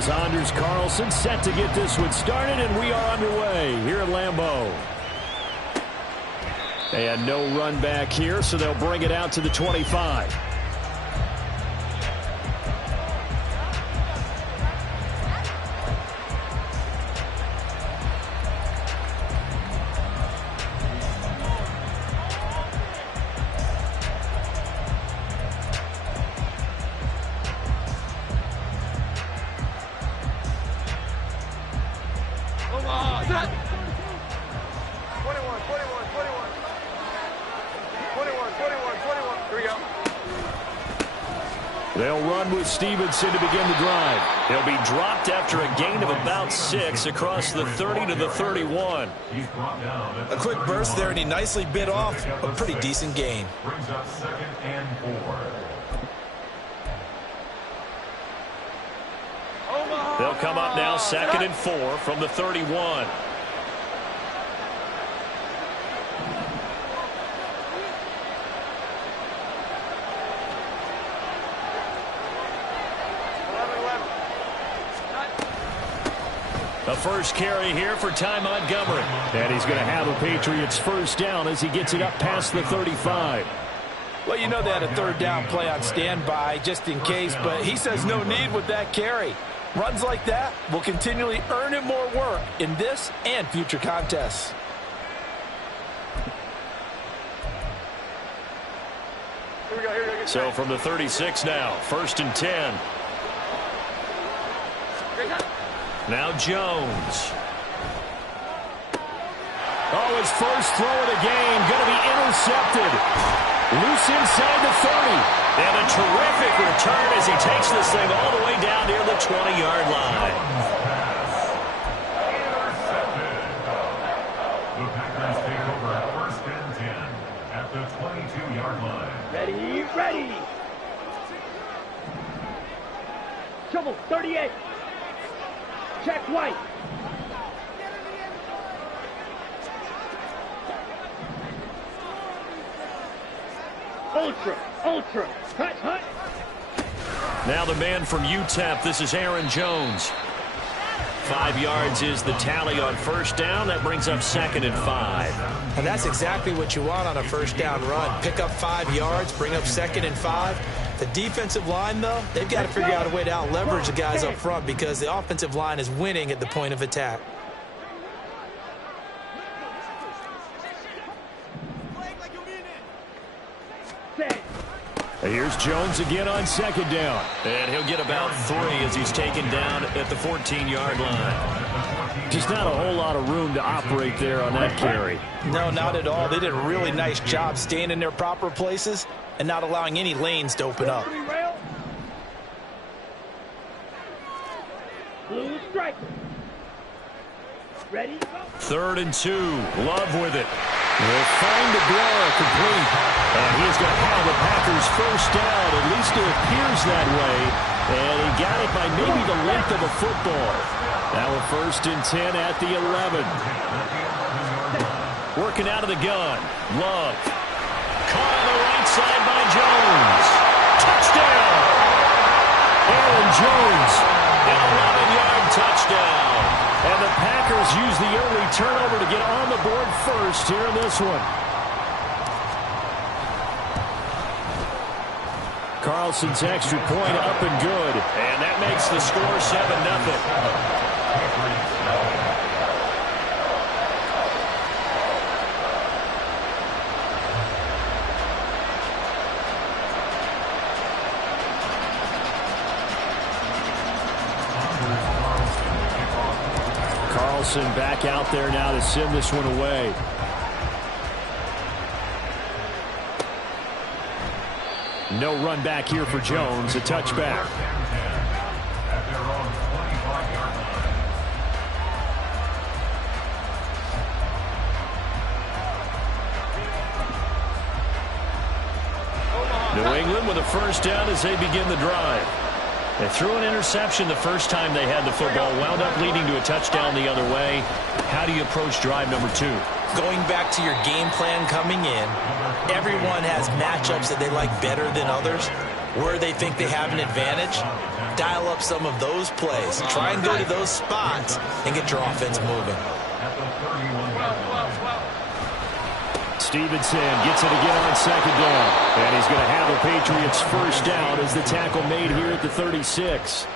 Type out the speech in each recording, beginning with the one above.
Here's Anders Carlson set to get this one started, and we are underway here at Lambeau. And no run back here, so they'll bring it out to the 25. They'll run with Stevenson to begin the drive. He'll be dropped after a gain of about 6 across the 30 to the 31. A quick burst there, and he nicely bit off a pretty decent gain. Brings up 2nd and 4. They'll come up now 2nd and 4 from the 31. The first carry here for Ty Montgomery. And he's going to have a Patriots first down as he gets it up past the 35. Well, you know they had a 3rd down play on standby just in case, but he says no need with that carry. Runs like that will continually earn him more work in this and future contests. So from the 36 now, 1st and 10. Now Jones. Oh, his first throw of the game going to be intercepted. Loose inside the 30. And a terrific return as he takes this thing all the way down near the 20-yard line. The Packers take over 1st and 10 at the 22-yard line. Ready. Shovel, 38. Check White. Ultra. Hut. Now the man from UTEP, this is Aaron Jones. 5 yards is the tally on 1st down. That brings up 2nd and 5. And that's exactly what you want on a 1st down run. Pick up 5 yards, bring up 2nd and 5. The defensive line, though, they've got to figure out a way to out-leverage the guys up front because the offensive line is winning at the point of attack. Here's Jones again on 2nd down. And he'll get about 3 as he's taken down at the 14-yard line. Just not a whole lot of room to operate there on that carry. No, not at all. They did a really nice job staying in their proper places and not allowing any lanes to open up. Blue strike. Ready? 3rd and 2. Love with it. Will find Aguilar complete. And he's going to have the Packers first down. At least it appears that way. And he got it by maybe the length of a football. Now a 1st and 10 at the 11. Working out of the gun. Love. Caught on the right side by Jones. Touchdown! Aaron Jones. An 11-yard touchdown. And the Packers use the early turnover to get on the board first here in this one. Carlson's extra point up and good. And that makes the score 7-0. Carlson back out there now to send this one away. No run back here for Jones. A touchback. New England with a first down as they begin the drive. They threw an interception the first time they had the football, wound up leading to a touchdown the other way. How do you approach drive number 2? Going back to your game plan coming in, everyone has matchups that they like better than others. where they think they have an advantage, dial up some of those plays. Try and go to those spots and get your offense moving. Stevenson gets it again on second down. And he's going to have the Patriots first down as the tackle made here at the 36.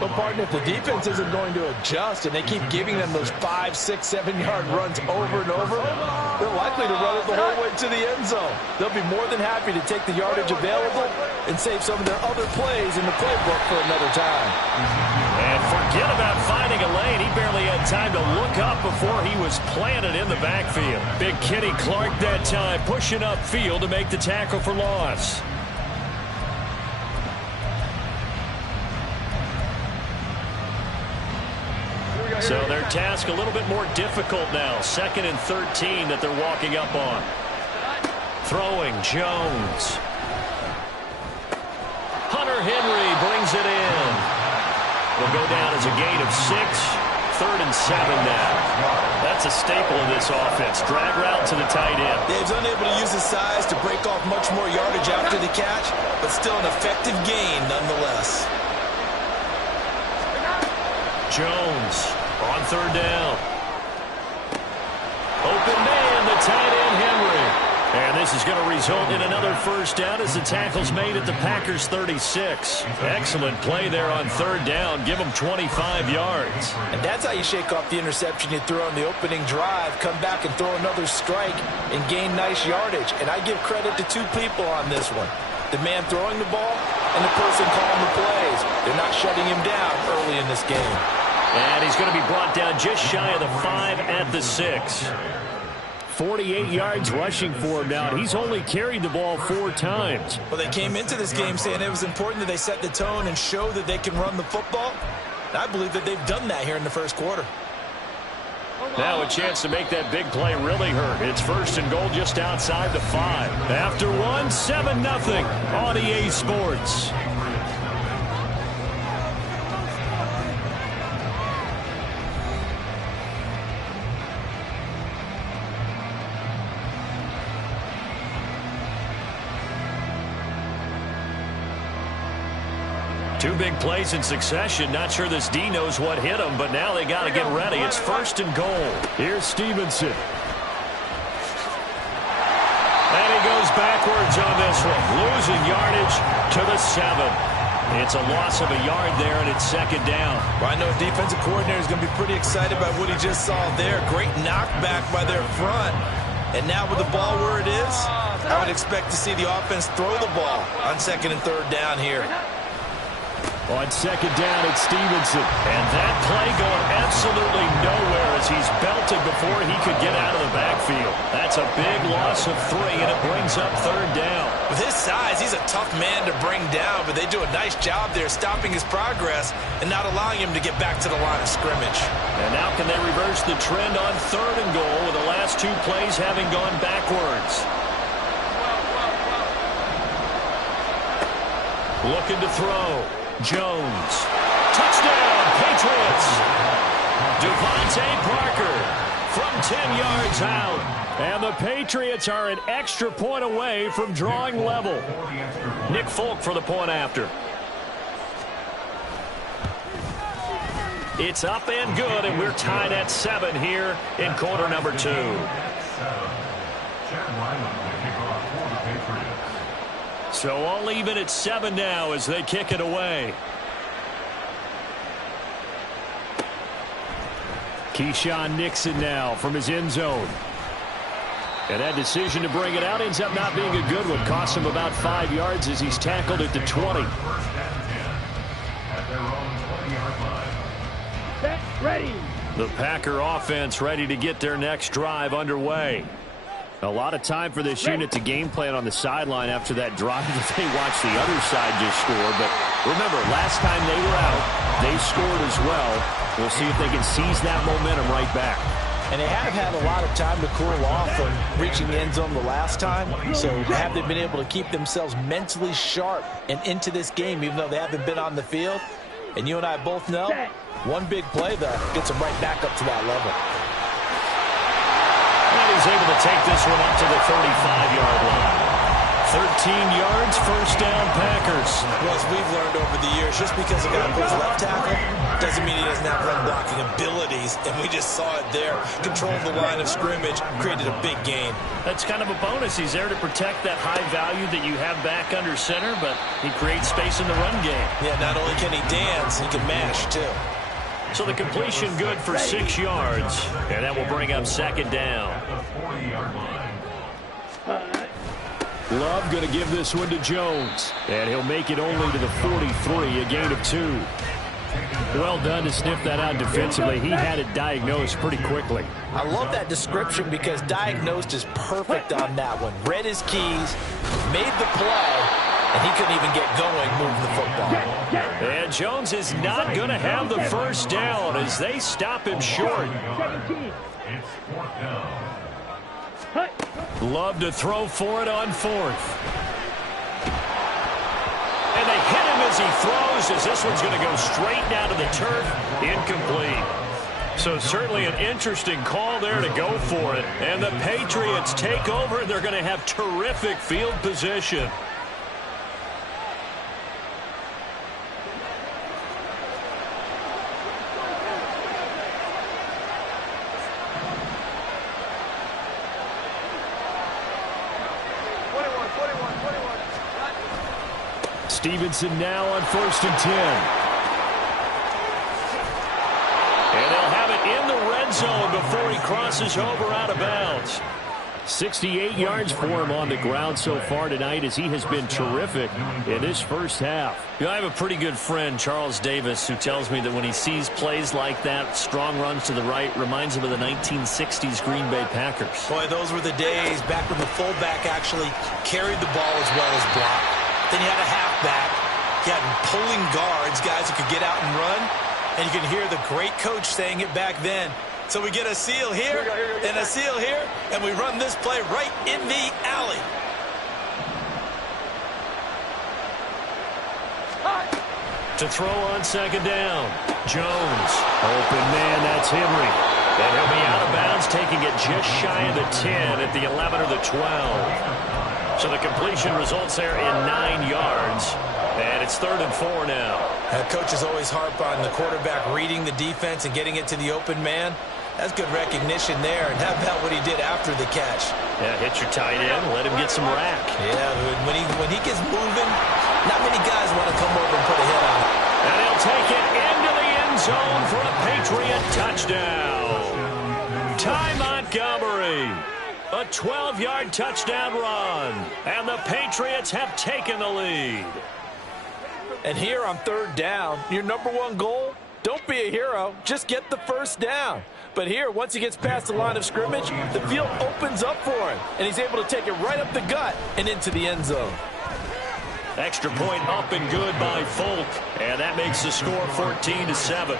Well, partner, if the defense isn't going to adjust and they keep giving them those 5, 6, 7-yard runs over and over, they're likely to run it the whole way to the end zone. They'll be more than happy to take the yardage available and save some of their other plays in the playbook for another time. And forget about finding a lane. He barely had time to look up before he was planted in the backfield. Big Kenny Clark that time pushing upfield to make the tackle for loss. So their task a little bit more difficult now. 2nd and 13 that they're walking up on. Throwing Jones. Hunter Henry brings it in. Will go down as a gain of 6. 3rd and 7 now. That's a staple of this offense. Drag route to the tight end. Dave's unable to use his size to break off much more yardage after the catch, but still an effective gain nonetheless. Jones on 3rd down. Open man, the tight end Henry. And this is going to result in another first down as the tackle's made at the Packers 36. Excellent play there on 3rd down. Give them 25 yards. And that's how you shake off the interception you threw on the opening drive, come back and throw another strike and gain nice yardage. And I give credit to 2 people on this one. The man throwing the ball and the person calling the plays. They're not shutting him down early in this game. And he's going to be brought down just shy of the 5 at the 6. 48 yards rushing for him now. He's only carried the ball 4 times. Well, they came into this game saying it was important that they set the tone and show that they can run the football. And I believe that they've done that here in the first quarter. Now a chance to make that big play really hurt. It's 1st and goal just outside the 5. After 1, 7-0 on EA Sports. Two big plays in succession. Not sure this D knows what hit him, but now they got to get ready. It's 1st and goal. Here's Stevenson. And he goes backwards on this one. Losing yardage to the 7. It's a loss of a yard there, and it's 2nd down. Well, I know defensive coordinator is going to be pretty excited about what he just saw there. Great knockback by their front. And now with the ball where it is, I would expect to see the offense throw the ball on 2nd and 3rd down here. On 2nd down, it's Stevenson. And that play going absolutely nowhere as he's belted before he could get out of the backfield. That's a big loss of 3, and it brings up 3rd down. With his size, he's a tough man to bring down, but they do a nice job there stopping his progress and not allowing him to get back to the line of scrimmage. And now can they reverse the trend on 3rd and goal with the last 2 plays having gone backwards? Looking to throw. Jones. Touchdown, Patriots. Devontae Parker from 10 yards out. And the Patriots are an extra point away from drawing level. Nick Folk for the point after. It's up and good, and we're tied at 7 here in quarter number 2. So all even at 7 now as they kick it away. Keyshawn Nixon now from his end zone. And that decision to bring it out ends up not being a good one. Costs him about 5 yards as he's tackled at the 20. Set, ready. The Packer offense ready to get their next drive underway. A lot of time for this unit to game plan on the sideline after that drive that they watched the other side just score. But remember, last time they were out, they scored as well. We'll see if they can seize that momentum right back. And they have had a lot of time to cool off from reaching the end zone the last time. So have they been able to keep themselves mentally sharp and into this game, even though they haven't been on the field? And you and I both know, one big play, though, gets them right back up to that level. And he's able to take this one up to the 35-yard line. 13 yards, first down, Packers. Well, as we've learned over the years, just because a guy plays left tackle doesn't mean he doesn't have run blocking abilities, and we just saw it there. Controlled the line of scrimmage, created a big gain. That's kind of a bonus. He's there to protect that high value that you have back under center, but he creates space in the run game. Yeah, not only can he dance, he can mash, too. So the completion good for 6 yards, and that will bring up second down. Love going to give this one to Jones, and he'll make it only to the 43, a gain of 2. Well done to sniff that out defensively. He had it diagnosed pretty quickly. I love that description because diagnosed is perfect on that one. Read his keys, made the play, and he couldn't even get going moving the football. And Jones is not going to have the first down as they stop him short. 17. It's fourth down. Love to throw for it on fourth. And they hit him as he throws, as this one's going to go straight down to the turf. Incomplete. So certainly an interesting call there to go for it. And the Patriots take over, and they're going to have terrific field position. Stevenson now on 1st and 10. And they'll have it in the red zone before he crosses over out of bounds. 68 yards for him on the ground so far tonight as he has been terrific in this first half. You know, I have a pretty good friend, Charles Davis, who tells me that when he sees plays like that, strong runs to the right, reminds him of the 1960s Green Bay Packers. Boy, those were the days back when the fullback actually carried the ball as well as blocked. Then you had a halfback. You had pulling guards, guys who could get out and run. And you can hear the great coach saying it back then. So we get a seal here and a seal here, and we run this play right in the alley. To throw on second down. Jones. Open man, that's Henry. And he'll be out of bounds, taking it just shy of the 10 at the 11 or the 12. So the completion results there in 9 yards. And it's 3rd and 4 now. Coaches always harp on the quarterback reading the defense and getting it to the open man. That's good recognition there. And how about what he did after the catch? Yeah, hit your tight end, let him get some rack. Yeah, when he gets moving, not many guys want to come over and put a hit on him. And he'll take it into the end zone for a Patriot touchdown. Ty Montgomery. A 12-yard touchdown run. And the Patriots have taken the lead. And here on 3rd down, your #1 goal, don't be a hero, just get the first down. But here, once he gets past the line of scrimmage, the field opens up for him, and he's able to take it right up the gut and into the end zone. Extra point up and good by Folk. And that makes the score 14-7.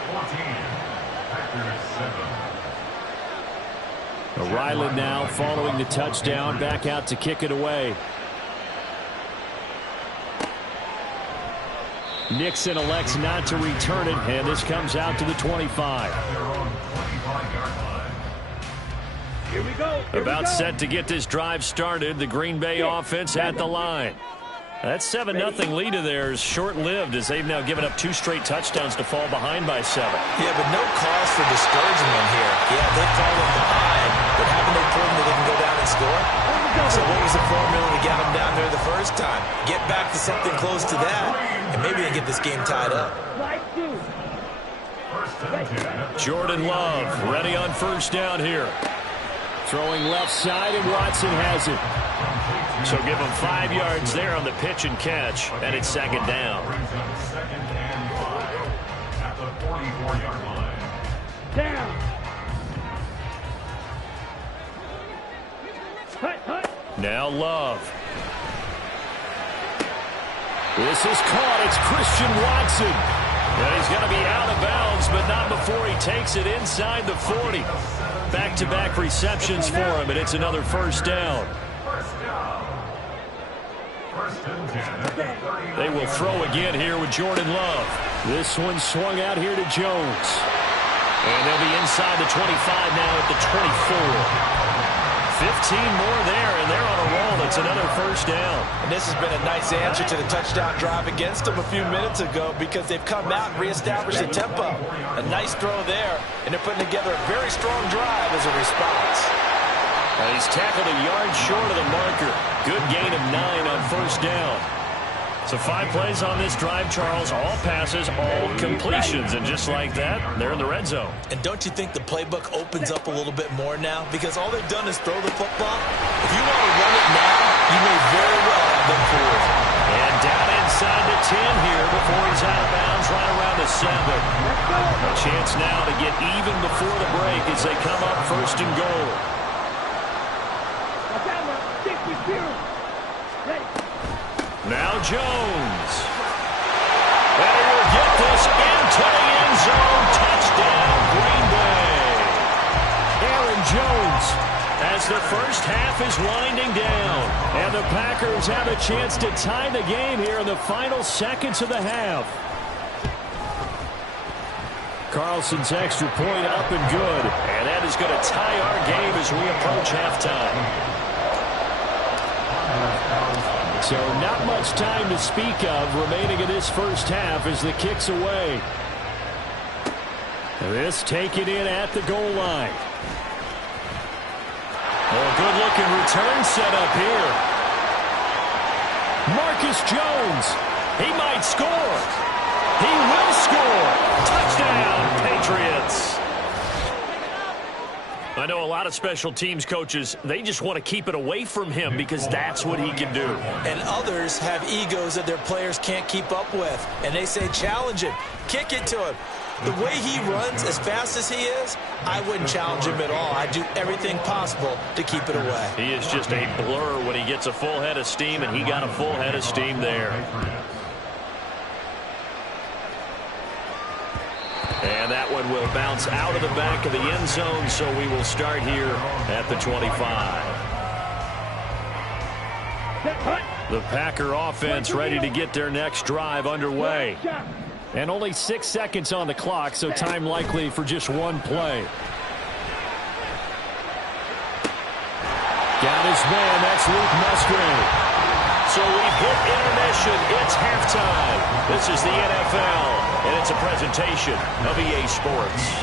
Ryland now following the touchdown, back out to kick it away. Nixon elects not to return it, and this comes out to the 25. Here we go. About set to get this drive started, the Green Bay offense at the line. That 7-0 lead of theirs short-lived as they've now given up 2 straight touchdowns to fall behind by 7. Yeah, but no cause for discouragement here. Yeah, they've fallen behind, but haven't they proven that they can go down and score? So what was the formula to get them down there the first time? Get back to something close to that, and maybe they get this game tied up. Jordan Love ready on first down here. Throwing left side, and Watson has it. So give him 5 yards there on the pitch and catch, and it's second down. At the 44-yard line. Down. Hut. Now Love. This is caught. It's Christian Watson. And he's going to be out of bounds, but not before he takes it inside the 40. Back-to-back receptions for him, and it's another first down. They will throw again here with Jordan Love. This one swung out here to Jones. And they'll be inside the 25 now at the 24. 15 more there, and they're on a roll. It's another first down. And this has been a nice answer to the touchdown drive against them a few minutes ago because they've come out and reestablished the tempo. A nice throw there, and they're putting together a very strong drive as a response. He's tackled a yard short of the marker. Good gain of 9 on first down. So 5 plays on this drive, Charles. All passes, all completions. And just like that, they're in the red zone. And don't you think the playbook opens up a little bit more now? Because all they've done is throw the football. If you want to run it now, you may very well have them fooled. And down inside the 10 here before he's out of bounds, right around the 7. A chance now to get even before the break as they come up first and goal. Now Jones. And he will get this into the end zone. Touchdown, Green Bay. Aaron Jones as the first half is winding down. And the Packers have a chance to tie the game here in the final seconds of the half. Carlson's extra point up and good. And that is going to tie our game as we approach halftime. So not much time to speak of remaining in this first half as the kick's away. This taken in at the goal line. Oh, good-looking return set up here. Marcus Jones. He might score. He will score. Touchdown, Patriots. I know a lot of special teams coaches, they just want to keep it away from him because that's what he can do. And others have egos that their players can't keep up with. And they say, challenge him. Kick it to him. The way he runs, as fast as he is, I wouldn't challenge him at all. I'd do everything possible to keep it away. He is just a blur when he gets a full head of steam, and he got a full head of steam there. And that one will bounce out of the back of the end zone, so we will start here at the 25. The Packer offense ready to get their next drive underway. And only 6 seconds on the clock, so time likely for just one play. Got his man, that's Luke Musgrave. So we've hit intermission. It's halftime. This is the NFL, and it's a presentation of EA Sports.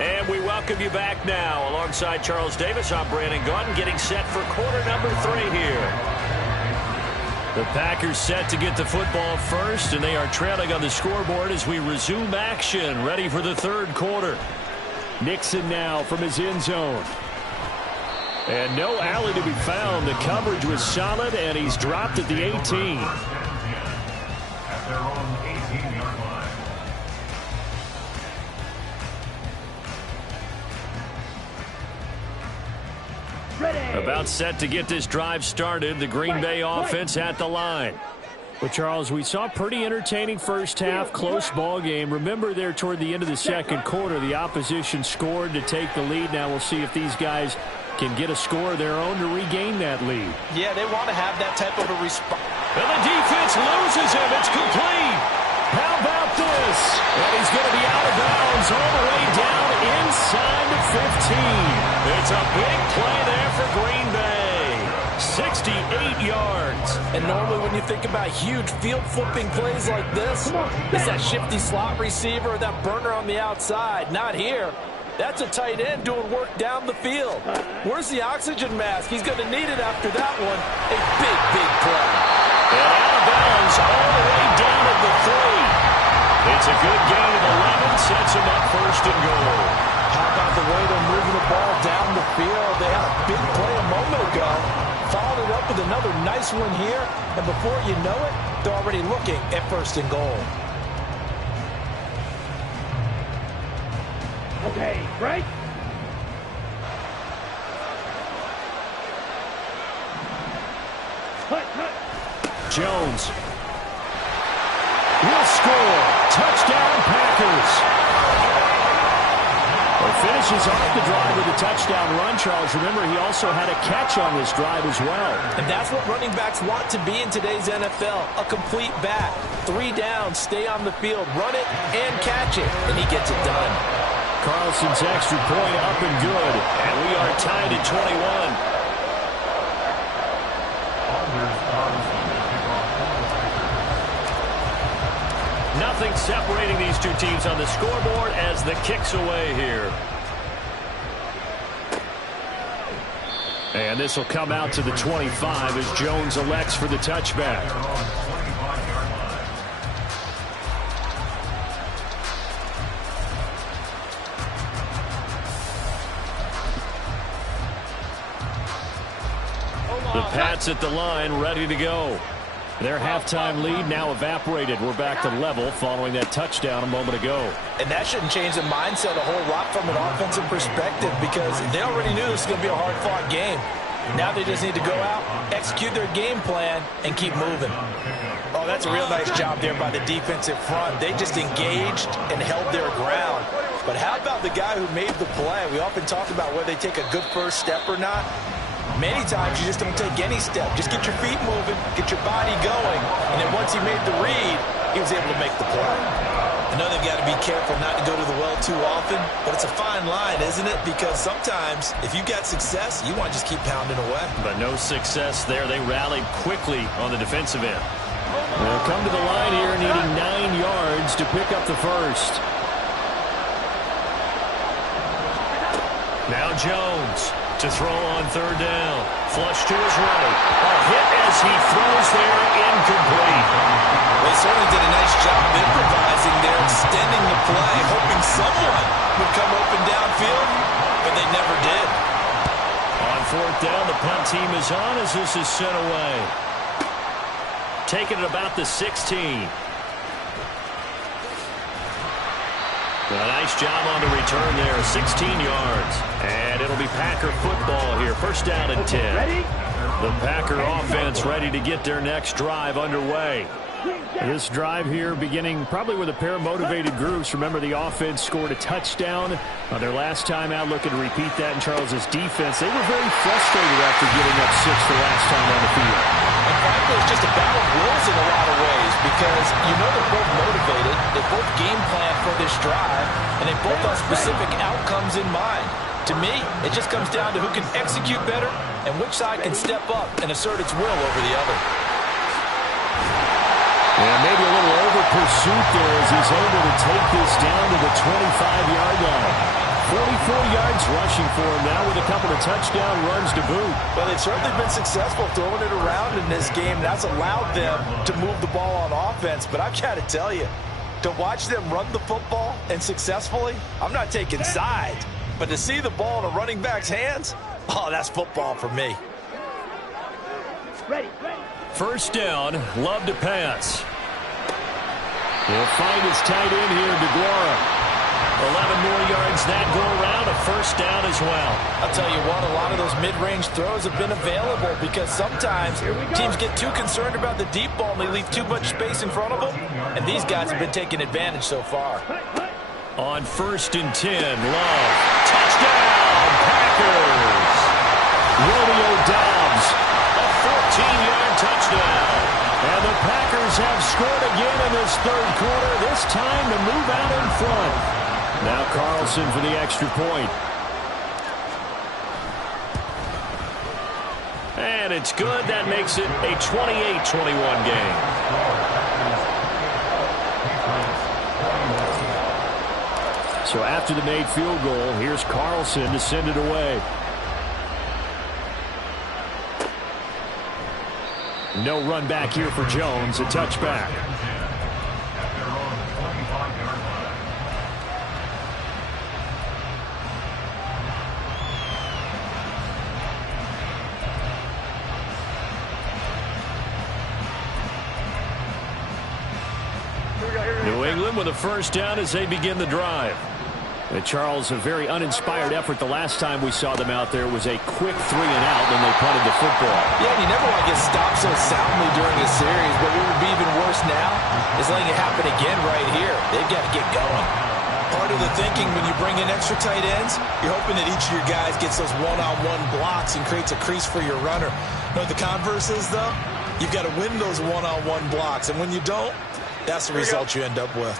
And we welcome you back now. Alongside Charles Davis, I'm Brandon Gaudin, getting set for quarter number 3 here. The Packers set to get the football first, and they are trailing on the scoreboard as we resume action, ready for the third quarter. Nixon now from his end zone. And no alley to be found. The coverage was solid, and he's dropped at the 18. At their own 18-yard line. About set to get this drive started. The Green Bay offense at the line. Well, Charles, we saw a pretty entertaining first half, close ball game. Remember there toward the end of the second quarter, the opposition scored to take the lead. Now we'll see if these guys can get a score of their own to regain that lead. Yeah, they want to have that type of a response. And the defense loses him. It's complete. How about this? And he's going to be out of bounds all the way down inside the 15. It's a big play there for Green Bay. 68 yards. And normally when you think about huge field flipping plays like this, it's that shifty slot receiver or that burner on the outside. Not here. That's a tight end doing work down the field. Where's the oxygen mask? He's going to need it after that one. A big, big play. And out of bounds all the way down at the 3. It's a good gain of 11. Sets him up first and goal. How about the way they're moving the ball down the field? They had a big play a moment ago. Followed it up with another nice one here. And before you know it, they're already looking at first and goal. Okay, right? Jones. Will score. Touchdown, Packers. Well, finishes off the drive with a touchdown run, Charles. Remember, he also had a catch on this drive as well. And that's what running backs want to be in today's NFL, a complete back. 3 downs, stay on the field, run it, and catch it, and he gets it done. Carlson's extra point up and good, and we are tied at 21. Nothing separating these two teams on the scoreboard as the kick's away here. And this will come out to the 25 as Jones elects for the touchback. The Pats at the line, ready to go. Their halftime lead now evaporated. We're back to level following that touchdown a moment ago. And that shouldn't change the mindset a whole lot from an offensive perspective because they already knew this was going to be a hard-fought game. Now they just need to go out, execute their game plan, and keep moving. Oh, that's a real nice job there by the defensive front. They just engaged and held their ground. But how about the guy who made the play? We often talk about whether they take a good first step or not. Many times you just don't take any step. Just get your feet moving, get your body going, and then once he made the read, he was able to make the play. I know they've got to be careful not to go to the well too often, but it's a fine line, isn't it? Because sometimes if you've got success, you want to just keep pounding away. But no success there. They rallied quickly on the defensive end. They'll come to the line here needing 9 yards to pick up the first. Now Jones to throw on 3rd down. Flush to his right. A hit as he throws there, incomplete. Well, he certainly did a nice job improvising there, extending the play, hoping someone would come open downfield, but they never did. On 4th down, the punt team is on as this is sent away. Taking it about the 16. A nice job on the return there, 16 yards. And it'll be Packer football here, 1st down and 10. Ready? The Packer offense ready to get their next drive underway. This drive here beginning probably with a pair of motivated groups. Remember, the offense scored a touchdown on their last time out, looking to repeat that in Charles's defense. They were very frustrated after getting up 6 the last time on the field. And frankly, it's just a battle of wills in a lot of ways because you know they're both motivated, they both game plan for this drive, and they both have specific outcomes in mind. To me, it just comes down to who can execute better and which side can step up and assert its will over the other. And maybe a little over-pursuit there as he's able to take this down to the 25-yard line. 44 yards rushing for him now with a couple of touchdown runs to boot. Well, they've certainly been successful throwing it around in this game. That's allowed them to move the ball on offense. But I've got to tell you, to watch them run the football and successfully, I'm not taking sides. But to see the ball in a running back's hands, oh, that's football for me. Ready. 1st down, Love to pass. He'll find his tight end here, DeGuara. 11 more yards that go around, a 1st down as well. I'll tell you what, a lot of those mid-range throws have been available because sometimes teams get too concerned about the deep ball and they leave too much space in front of them, and these guys have been taking advantage so far. On 1st and 10, Love. Touchdown, Packers! Romeo Doubs, a 14-yard touchdown. And the Packers have scored again in this 3rd quarter, this time to move out in front. Now Carlson for the extra point. And it's good. That makes it a 28-21 game. So after the made field goal, here's Carlson to send it away. No run back here for Jones, a touchback. New England with a 1st down as they begin the drive. And Charles, a very uninspired effort the last time we saw them out there was a quick 3-and-out when they punted the football. Yeah, you never want to get stopped so soundly during a series, but what would be even worse now is letting it happen again right here. They've got to get going. Part of the thinking when you bring in extra tight ends, you're hoping that each of your guys gets those one-on-one blocks and creates a crease for your runner. You know what the converse is, though? You've got to win those one-on-one blocks, and when you don't, that's the result you end up with.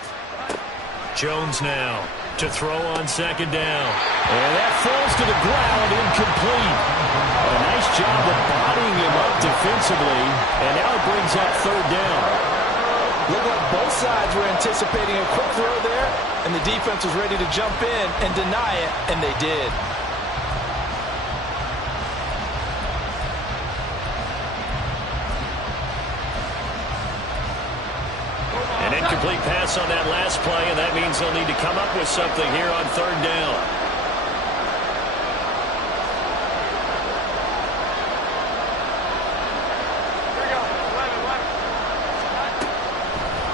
Jones now to throw on second down. And that falls to the ground, incomplete. A nice job of bodying him up defensively, and now it brings up third down. Looked like both sides were anticipating a quick throw there, and the defense was ready to jump in and deny it, and they did. An incomplete pass on that last play, and that means they'll need to come up with something here on third down.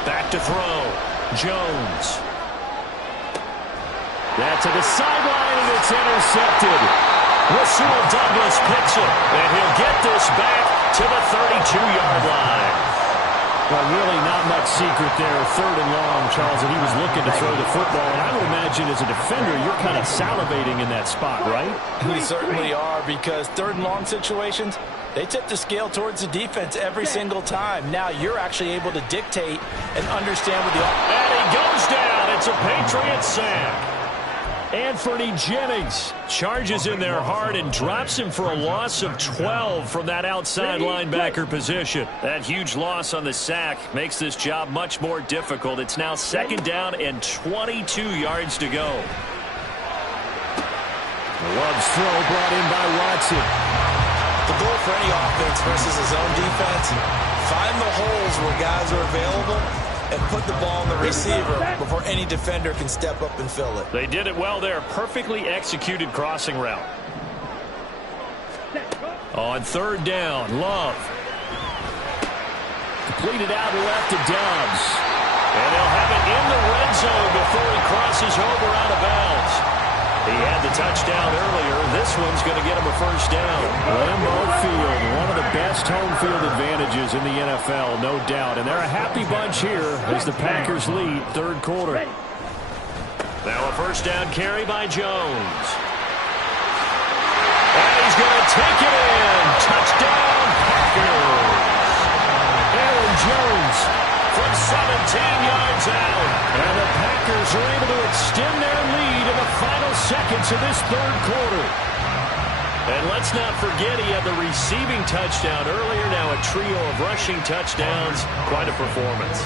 Back to throw. Jones. That's to the sideline, and it's intercepted. Rasul Douglas picks it, and he'll get this back to the 32-yard line. Well, really not much secret there. Third and long, Charles, and he was looking to throw the football. And I would imagine as a defender, you're kind of salivating in that spot, right? We certainly are, because third and long situations, they tip the scale towards the defense every single time. Now you're actually able to dictate and understand what the... And he goes down. It's a Patriot sack. Anthony Jennings charges in there hard and drops him for a loss of 12 from that outside linebacker position. That huge loss on the sack makes this job much more difficult. It's now second down and 22 yards to go. Love's throw brought in by Watson. The goal for any offense versus his own defense, find the holes where guys are available and put the ball on the receiver before any defender can step up and fill it. They did it well there. Perfectly executed crossing route. On third down, Love. Completed out left to Doubs. And they'll have it in the red zone before he crosses over out of bounds. He had the touchdown earlier. This one's going to get him a first down. Lambeau Field, one of the best home field advantages in the NFL, no doubt. And they're a happy bunch here as the Packers lead third quarter. Now a first down carry by Jones. And he's going to take it in. Touchdown, Packers. Aaron Jones from 17 yards out. And the Packers are able to extend their lead in the final seconds of this third quarter. And let's not forget he had the receiving touchdown earlier. Now a trio of rushing touchdowns. Quite a performance.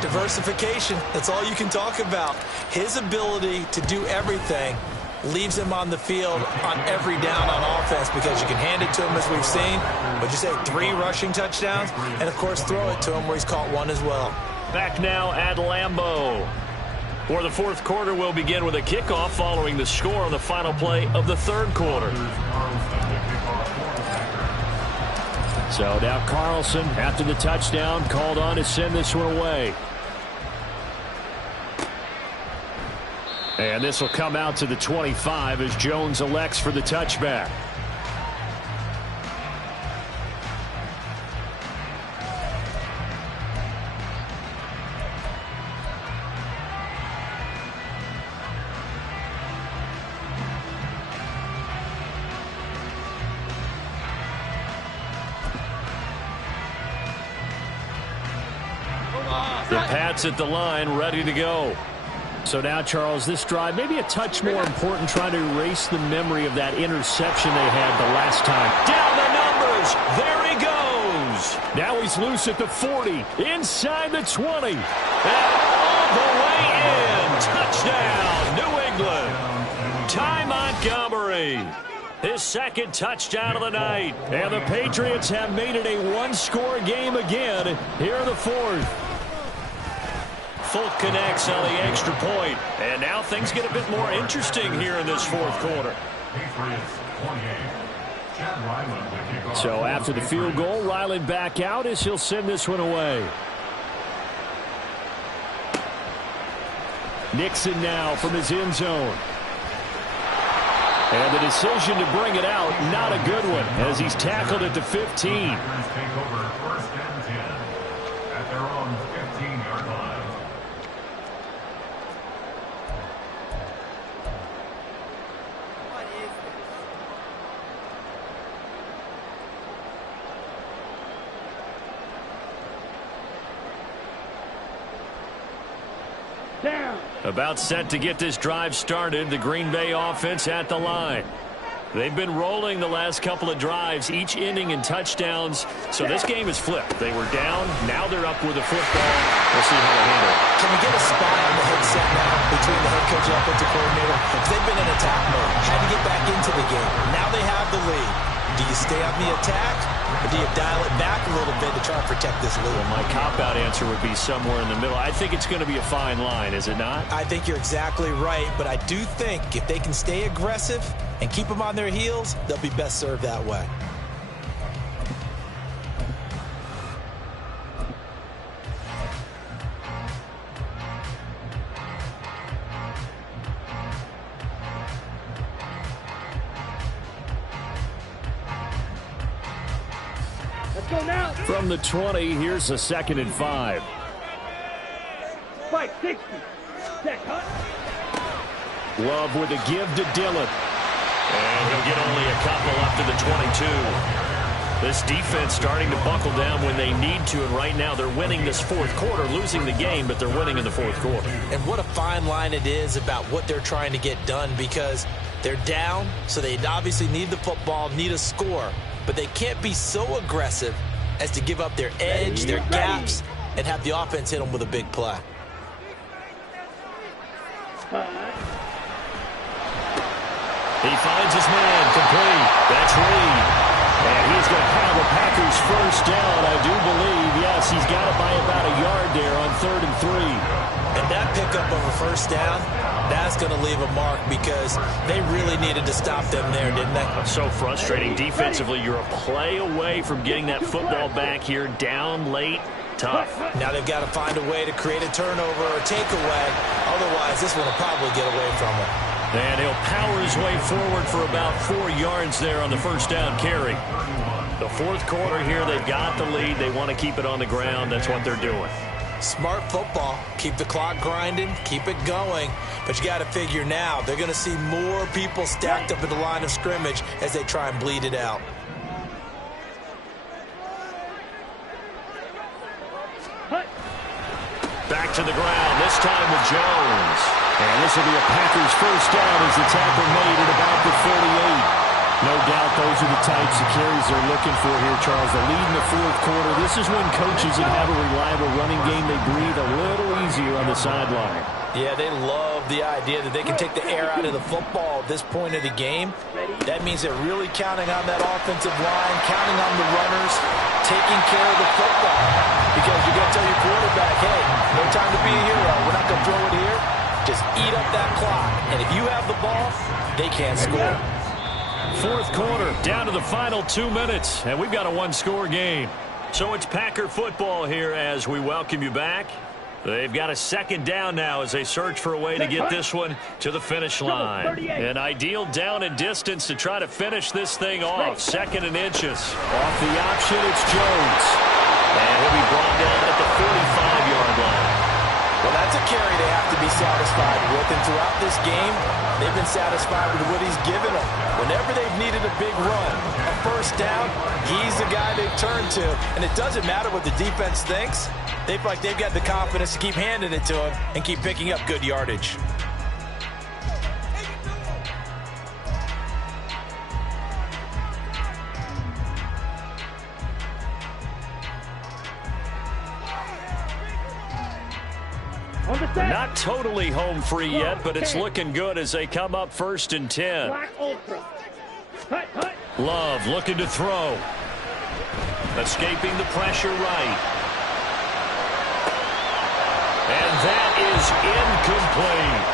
Diversification, that's all you can talk about. His ability to do everything leaves him on the field on every down on offense because you can hand it to him as we've seen. But you say 3 rushing touchdowns and, of course, throw it to him where he's caught one as well. Back now at Lambeau. For the fourth quarter, we'll begin with a kickoff following the score on the final play of the third quarter. So now Carlson, after the touchdown, called on to send this one away. And this will come out to the 25 as Jones elects for the touchback. The Pats at the line, ready to go. So now, Charles, this drive maybe a touch more important, trying to erase the memory of that interception they had the last time. Down the numbers. There he goes. Now he's loose at the 40, inside the 20, and all the way in. Touchdown, New England. Ty Montgomery. His second touchdown of the night. And the Patriots have made it a one-score game again here in the fourth. Folk connects on the extra point. And now things get a bit more interesting here in this fourth quarter. So after the field goal, Ryland back out as he'll send this one away. Nixon now from his end zone. And the decision to bring it out, not a good one, as he's tackled at the 15. Take over first and 10 at their own 15-yard line. Down. About set to get this drive started, the Green Bay offense at the line. They've been rolling the last couple of drives, each ending in touchdowns. So this game is flipped. They were down. Now they're up with the football. We'll see how they handle it. Can we get a spy on the headset now between the head coach and offensive coordinator? Because they've been in attack mode. Had to get back into the game. Now they have the lead. Do you stay on the attack, or do you dial it back a little bit to try and protect this lead? Well, my cop-out answer would be somewhere in the middle. I think it's going to be a fine line, is it not? I think you're exactly right, but I do think if they can stay aggressive and keep them on their heels, they'll be best served that way. Let's go now. From the 20, here's a 2nd and 5. Spike 60. Set cut. Love with a give to Dillon. And he'll get only a couple up to the 22. This defense starting to buckle down when they need to, and right now they're winning this fourth quarter, losing the game, but they're winning in the fourth quarter. And what a fine line it is about what they're trying to get done, because they're down, so they obviously need the football, need a score, but they can't be so aggressive as to give up their edge, their gaps, and have the offense hit them with a big play. He finds his man, complete. That's Reed. And he's going to have the Packers first down, I do believe. Yes, he's got it by about a yard there on 3rd and 3. And that pickup of a first down, that's going to leave a mark, because they really needed to stop them there, didn't they? So frustrating defensively. You're a play away from getting that football back here, down late. Tough. Now they've got to find a way to create a turnover or takeaway. Otherwise, this one will probably get away from them. And he'll power his way forward for about 4 yards there on the first down carry. The fourth quarter here, they've got the lead. They want to keep it on the ground. That's what they're doing. Smart football. Keep the clock grinding. Keep it going. But you got to figure now, they're going to see more people stacked up at the line of scrimmage as they try and bleed it out. Back to the ground, this time with Jones. And this will be a Packers first down as the tackle made at about the 48. No doubt those are the types of carries they're looking for here, Charles. The lead in the fourth quarter. This is when coaches that have a reliable running game, they breathe a little easier on the sideline. Yeah, they love the idea that they can take the air out of the football at this point of the game. That means they're really counting on that offensive line, counting on the runners, taking care of the football. Because you're going to tell your quarterback, hey, no time to be a hero. We're not going to throw it here. Just eat up that clock. And if you have the ball, they can't score. Fourth quarter, down to the final 2 minutes, and we've got a one-score game. So it's Packer football here as we welcome you back. They've got a 2nd down now as they search for a way to get this one to the finish line. An ideal down and distance to try to finish this thing off. 2nd and inches. Off the option, it's Jones. And he'll be brought down at the 45-yard line. Well, that's a carry they have to be satisfied with. And throughout this game, they've been satisfied with what he's given them. Whenever they've needed a big run, a first down, he's the guy they've turned to. And it doesn't matter what the defense thinks. They feel like they've got the confidence to keep handing it to him and keep picking up good yardage. Not totally home free yet, but it's looking good as they come up 1st and 10. Love looking to throw. Escaping the pressure right. And that is incomplete.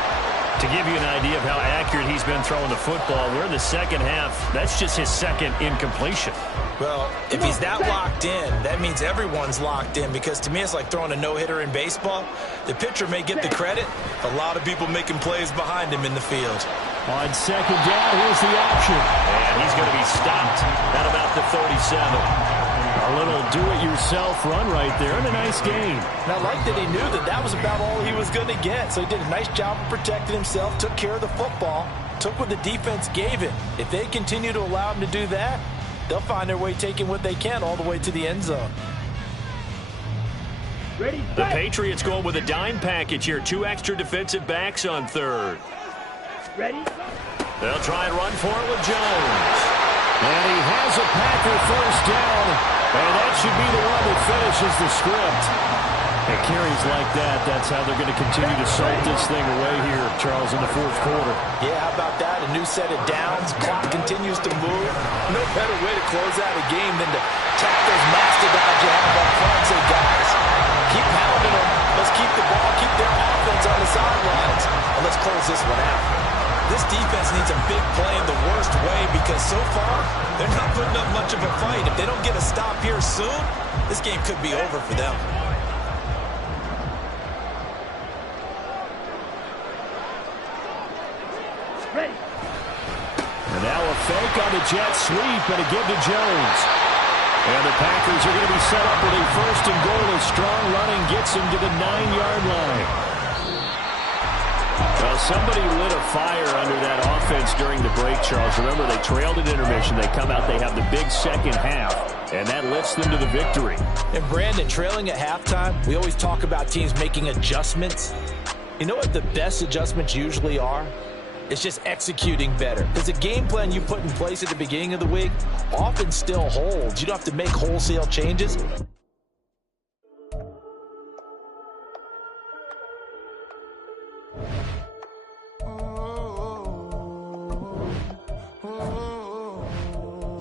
To give you an idea of how accurate he's been throwing the football, we're in the second half. That's just his second incompletion. Well, if he's that locked in, that means everyone's locked in, because to me it's like throwing a no-hitter in baseball. The pitcher may get the credit, a lot of people making plays behind him in the field. On second down, here's the option. And he's going to be stopped at about the 37. A little do-it-yourself run right there, and a nice gain. And I like that he knew that that was about all he was going to get. So he did a nice job of protecting himself, took care of the football, took what the defense gave him. If they continue to allow him to do that, they'll find their way taking what they can all the way to the end zone. Ready, The Patriots going with a dime package here. 2 extra defensive backs on third. Ready? They'll try and run for it with Jones. And he has a Packer first down. And that should be the one that finishes the script. And carries like that, that's how they're going to continue to salt this thing away here, Charles, in the fourth quarter. Yeah, how about that? A new set of downs. Clock continues to move. No better way to close out a game than to tap those mastodons you have up front and say, guys, keep pounding them. Let's keep the ball, keep their offense on the sidelines, and let's close this one out. This defense needs a big play in the worst way, because so far they're not putting up much of a fight. If they don't get a stop here soon, this game could be over for them. Ready? And now a fake on the jet sweep and a give to Jones. And the Packers are going to be set up with a first and goal as strong running gets him to the 9-yard line. Well, somebody lit a fire under that offense during the break, Charles. Remember, they trailed at intermission. They come out, they have the big second half, and that lifts them to the victory. And Brandon, trailing at halftime, we always talk about teams making adjustments. You know what the best adjustments usually are? It's just executing better. Because the game plan you put in place at the beginning of the week often still holds. You don't have to make wholesale changes.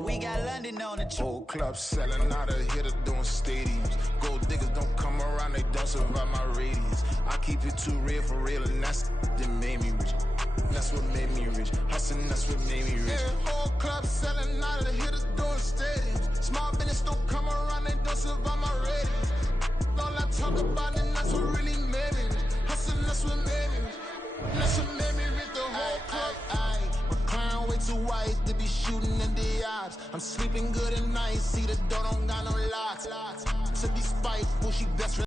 We got London on the Whole club selling out of hitters doing stadiums. Gold diggers don't come around, they don't survive my radius. I keep it too real for real, and that's that made me rich. That's what made me rich. Hustling, that's what made me rich. Yeah, whole club selling out of hitters doing stadiums. Small business don't come around, they don't survive my radius. All I talk about, and that's what really made me rich. Hustling, that's what made me rich. That's what made me rich. The whole club. My clown way too white to be shooting in the eyes. I'm sleeping good at night. See the door don't got no locks. To be spiteful, she best friend.